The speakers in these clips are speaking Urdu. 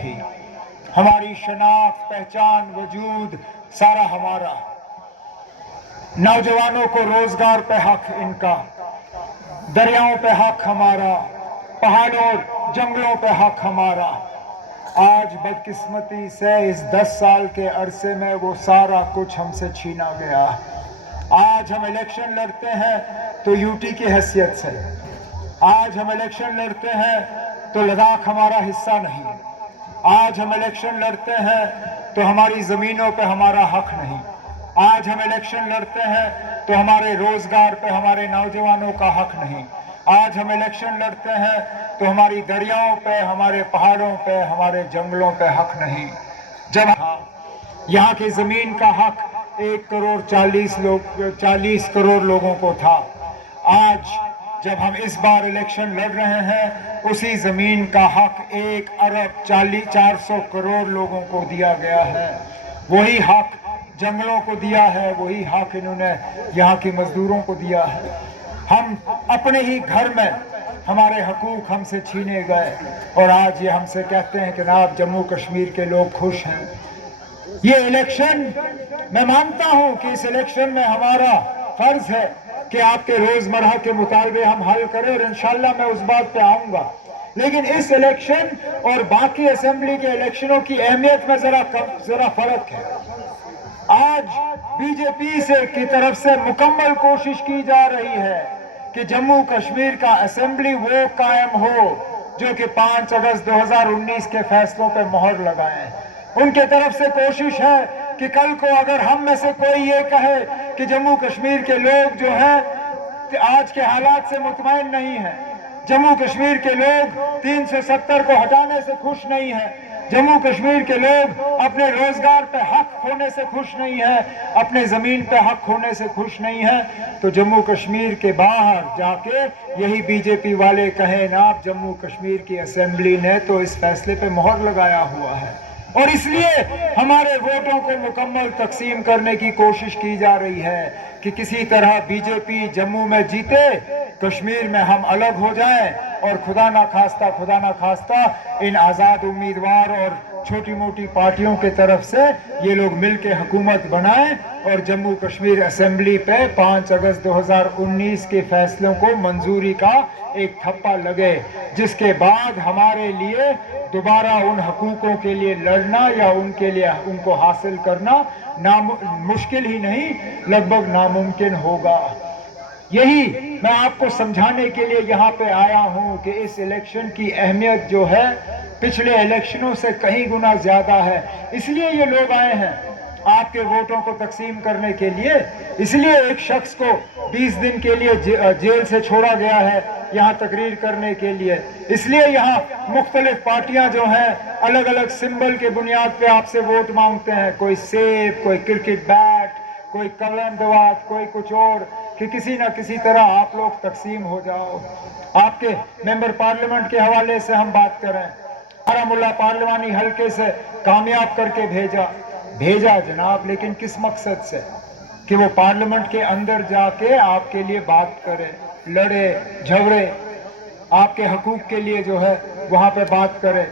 تھی. ہماری شناخت، پہچان، وجود سارا ہمارا. نوجوانوں کو روزگار پہ حق ان کا، دریاؤں پہ حق ہمارا، پہاڑوں جنگلوں پہ حق ہمارا. آج بدقسمتی سے اس 10 سال کے عرصے میں وہ سارا کچھ ہم سے چھینا گیا. آج ہم الیکشن لڑتے ہیں تو یوٹی کی حیثیت سے. آج ہم الیکشن لڑتے ہیں تو لداخ ہمارا حصہ نہیں. آج ہم الیکشن لڑتے ہیں تو ہماری زمینوں پہ ہمارا حق نہیں. آج ہم الیکشن لڑتے ہیں تو ہمارے روزگار پہ ہمارے نوجوانوں کا حق نہیں. آج ہم الیکشن لڑتے ہیں تو ہماری دریاؤں پہ، ہمارے پہاڑوں پہ، ہمارے جنگلوں پہ حق نہیں. جب یہاں کی زمین کا حق 1.40 کروڑ لوگوں کو تھا، آج جب ہم اس بار الیکشن لڑ رہے ہیں اسی زمین کا حق 1.4 کروڑ لوگوں کو دیا گیا ہے. وہی حق جنگلوں کو دیا ہے، وہی حق انہوں نے یہاں کی مزدوروں کو دیا ہے. ہم اپنے ہی گھر میں ہمارے حقوق ہم سے چھینے گئے اور آج یہ ہم سے کہتے ہیں کہ جناب جموں کشمیر کے لوگ خوش ہیں. یہ الیکشن، میں مانتا ہوں کہ اس الیکشن میں ہمارا فرض ہے کہ آپ کے روزمرہ کے مطالبے ہم حل کریں اور انشاءاللہ میں اس بات پہ آؤں گا. لیکن اس الیکشن اور باقی اسمبلی کے الیکشنوں کی اہمیت میں ذرا فرق ہے. آج بی جے پی کی طرف سے مکمل کوشش کی جا رہی ہے کہ جموں کشمیر کا اسمبلی وہ قائم ہو جو کہ 5 اگست 2019 کے فیصلوں پہ مہر لگائیں. ان کے طرف سے کوشش ہے کہ کل کو اگر ہم میں سے کوئی یہ کہے کہ جموں کشمیر کے لوگ جو ہیں آج کے حالات سے مطمئن نہیں ہیں، جموں کشمیر کے لوگ 370 کو ہٹانے سے خوش نہیں ہیں، جموں کشمیر کے لوگ اپنے روزگار پہ حق ہونے سے خوش نہیں ہیں، اپنے زمین پہ حق ہونے سے خوش نہیں ہیں، تو جموں کشمیر کے باہر جا کے یہی بی جے پی والے کہیں نا جموں کشمیر کی اسمبلی نے تو اس فیصلے پہ مہر لگایا ہوا ہے اور اس لیے ہمارے ووٹوں کو مکمل تقسیم کرنے کی کوشش کی جا رہی ہے کہ کسی طرح بی جے پی جموں میں جیتے، کشمیر میں ہم الگ ہو جائیں اور خدا نہ خواستہ ان آزاد امیدوار اور چھوٹی موٹی پارٹیوں کے طرف سے یہ لوگ مل کے حکومت بنائیں اور جموں کشمیر اسمبلی پہ 5 اگست 2019 کے فیصلوں کو منظوری کا ایک تھپا لگے، جس کے بعد ہمارے لیے دوبارہ ان حقوقوں کے لیے لڑنا یا ان کو حاصل کرنا مشکل ہی نہیں، لگ بھگ ناممکن ہوگا. یہی میں آپ کو سمجھانے کے لیے یہاں پہ آیا ہوں کہ اس الیکشن کی اہمیت جو ہے پچھلے الیکشنوں سے کہیں گنا زیادہ ہے. اس لیے یہ لوگ آئے ہیں آپ کے ووٹوں کو تقسیم کرنے کے لیے. اس لیے ایک شخص کو 20 دن کے لیے جیل سے چھوڑا گیا ہے یہاں تقریر کرنے کے لیے. اس لیے یہاں مختلف پارٹیاں جو ہیں الگ الگ سمبل کے بنیاد پہ آپ سے ووٹ مانگتے ہیں، کوئی سیب، کوئی کرکٹ بیٹ، کوئی قلم دوات، کوئی کچھ اور، کہ کسی نہ کسی طرح آپ لوگ تقسیم ہو جاؤ. آپ کے ممبر پارلیمنٹ کے حوالے سے ہم بات کریں، بارہمولہ پارلیمانی حلقے سے کامیاب کر کے بھیجا جناب، لیکن کس مقصد سے؟ کہ وہ پارلیمنٹ کے اندر جا کے آپ کے لیے بات کرے، لڑے جھگڑے، آپ کے حقوق کے لیے جو ہے وہاں پہ بات کرے،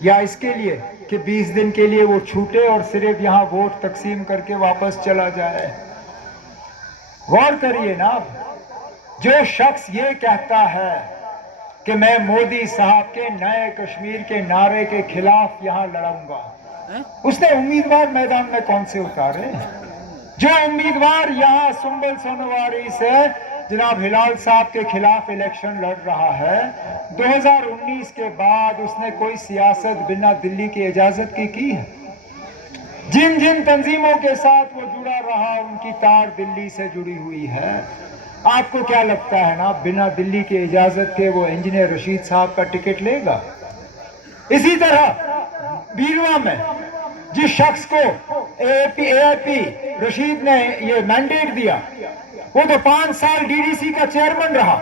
یا اس کے لیے کہ 20 دن کے لیے وہ چھوٹے اور صرف یہاں ووٹ تقسیم کر کے واپس چلا جائے؟ غور کریے نا، جو شخص یہ کہتا ہے کہ میں مودی صاحب کے نئے کشمیر کے نعرے کے خلاف یہاں لڑوں گا، اس نے امیدوار میدان میں کون سے اتارے؟ جو امیدوار یہاں سنبل سونواری سے جناب ہلال صاحب کے خلاف الیکشن لڑ رہا ہے، 2019 کے بعد اس نے کوئی سیاست بنا دلی کی اجازت کی ہے؟ جن تنظیموں کے ساتھ وہ جڑا رہا ان کی تار دلی سے جڑی ہوئی ہے. آپ کو کیا لگتا ہے نا بنا دلی کی اجازت کے وہ انجینئر رشید صاحب کا ٹکٹ لے گا؟ اسی طرح بیرواں میں جس شخص کو اے آئی پی رشید نے یہ مینڈیٹ دیا، وہ تو 5 سال ڈی ڈی سی کا چیئرمین رہا،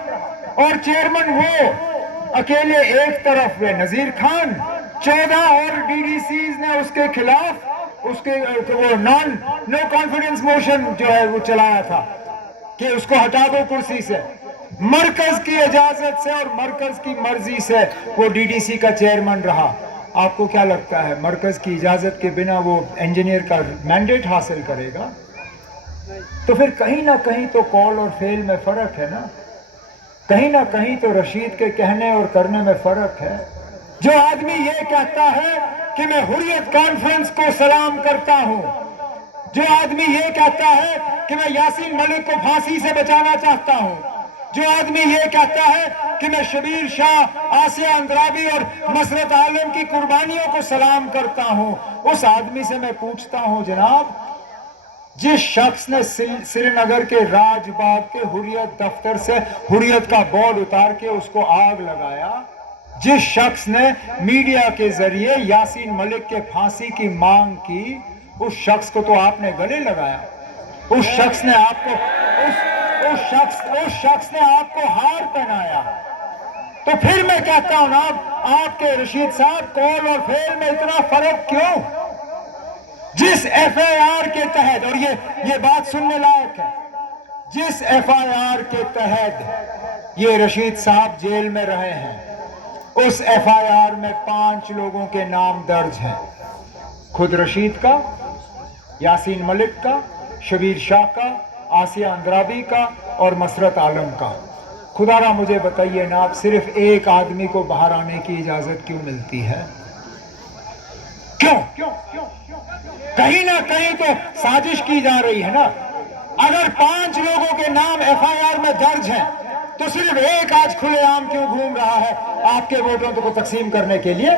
اور چیئرمین وہ اکیلے ایک طرف نذیر خان، 14 اور ڈی ڈی سیز نے اس کے خلاف وہ نو کانفیڈنس موشن جو ہے وہ چلایا تھا کہ اس کو ہٹا دو کرسی سے. مرکز کی اجازت سے اور مرکز کی مرضی سے وہ ڈی ڈی سی کا چیئرمین رہا. آپ کو کیا لگتا ہے مرکز کی اجازت کے بنا وہ انجینئر کا مینڈیٹ حاصل کرے گا؟ تو پھر کہیں نہ کہیں تو قول اور فعل میں فرق ہے نا، کہیں نہ کہیں تو رشید کے کہنے اور کرنے میں فرق ہے۔ جو آدمی یہ کہتا ہے کہ میں حریت کانفرنس کو سلام کرتا ہوں، جو آدمی یہ کہتا ہے کہ میں یاسین ملک کو پھانسی سے بچانا چاہتا ہوں، جو آدمی یہ کہتا ہے کہ میں شبیر شاہ، آسیہ اندرابی اور مسرت عالم کی قربانیوں کو سلام کرتا ہوں، اس آدمی سے میں پوچھتا ہوں جناب، جس شخص نے سری نگر کے راج باغ کے حریت دفتر سے حریت کا بورڈ اتار کے اس کو آگ لگایا، جس شخص نے میڈیا کے ذریعے یاسین ملک کے پھانسی کی مانگ کی، اس شخص کو تو آپ نے گلے لگایا، اس شخص نے آپ کو ہار پہنایا۔ تو پھر میں کہتا ہوں نا، آپ کے رشید صاحب قول اور فعل میں اتنا فرق کیوں؟ جس ایف آئی آر کے تحت، اور یہ بات سننے لائق ہے، جس ایف آئی آر کے تحت یہ رشید صاحب جیل میں رہے ہیں، اس ایف آئی آر میں 5 لوگوں کے نام درج ہیں، خود رشید کا، یاسین ملک کا، شبیر شاہ کا، آسیہ اندرابی کا اور مسرت عالم کا۔ خدا را مجھے بتائیے نا، آپ صرف ایک آدمی کو باہر آنے کی اجازت کیوں ملتی ہے؟ کیوں؟ کہیں نہ کہیں تو سازش کی جا رہی ہے نا۔ اگر 5 لوگوں کے نام ایف آئی آر میں درج ہیں تو صرف ایک آج کھلے عام کیوں گھوم رہا ہے آپ کے ووٹوں کو تقسیم کرنے کے لیے؟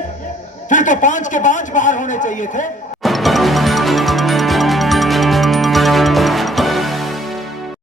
پھر تو 5 کے 5 باہر ہونے چاہیے تھے۔